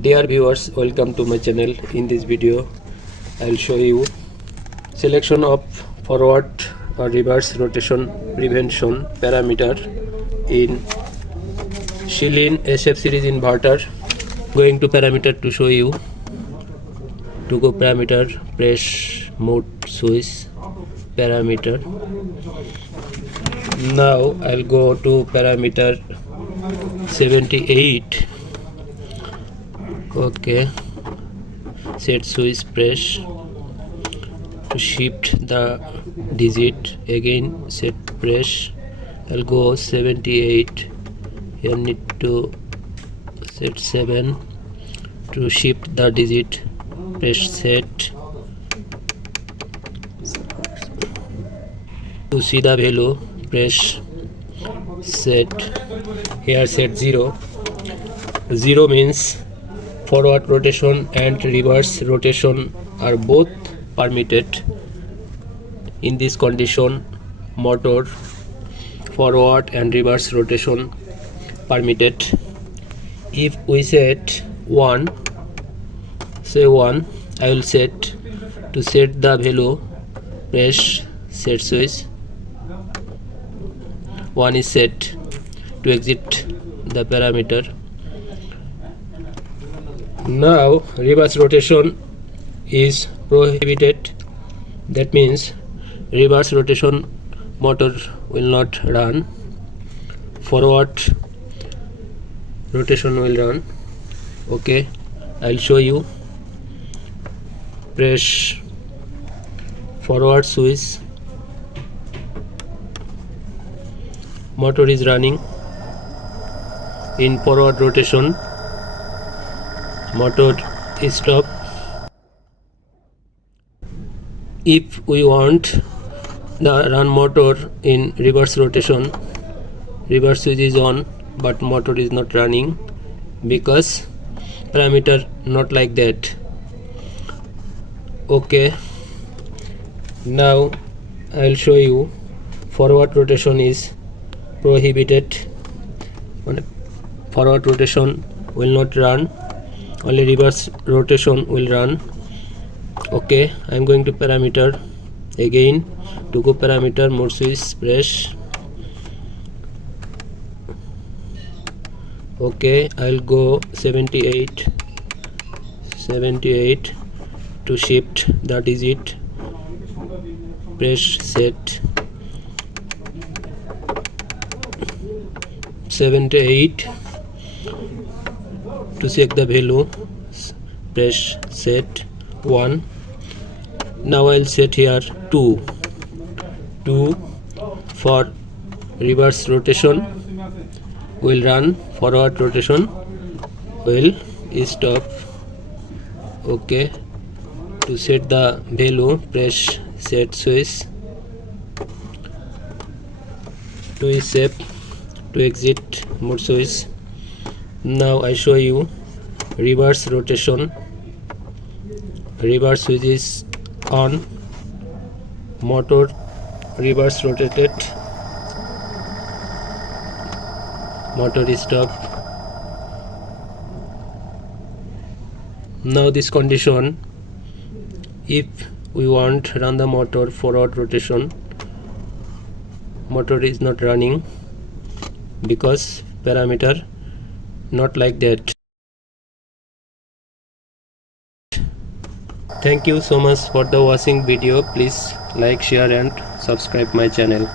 Dear viewers, welcome to my channel. In this video I will show you selection of forward or reverse rotation prevention parameter in Shihlin SF Series inverter. Going to parameter to show you. To go parameter, press mode switch parameter. Now I'll go to parameter 78. Okay, set switch, press to shift the digit, again set press. I'll go 78. Here need to set 7 to shift the digit, press set. To see the value, press set. Here set 0. 0 means forward rotation and reverse rotation are both permitted. In this condition, motor forward and reverse rotation permitted. If we set 1, say 1, I will set. To set the value, press set switch. 1 is set. To exit the parameter. Now reverse rotation is prohibited. That means reverse rotation motor will not run. Forward rotation will run. Okay, I'll show you. Press forward switch. Motor is running in forward rotation. Motor is stop. If we want the run motor in reverse rotation, reverse switch is on but motor is not running because parameter not like that. Okay, now I will show you. Forward rotation is prohibited. Forward rotation will not run, only reverse rotation will run. Okay, I am going to parameter again. To go parameter, mode switch, press. Okay, I'll go 78 to shift the digit, press set. 78 to check the value, press set 1. Now I'll set here 2 for reverse rotation will run, forward rotation will stop. Okay, to set the value, press set switch. 2 is set. To exit, mode switch. Now I show you reverse rotation. Reverse switch is on, motor reverse rotated, motor is stop. Now this condition, if we want run the motor forward rotation, motor is not running because parameter not like that. Thank you so much for the watching video. Please like, share and subscribe my channel.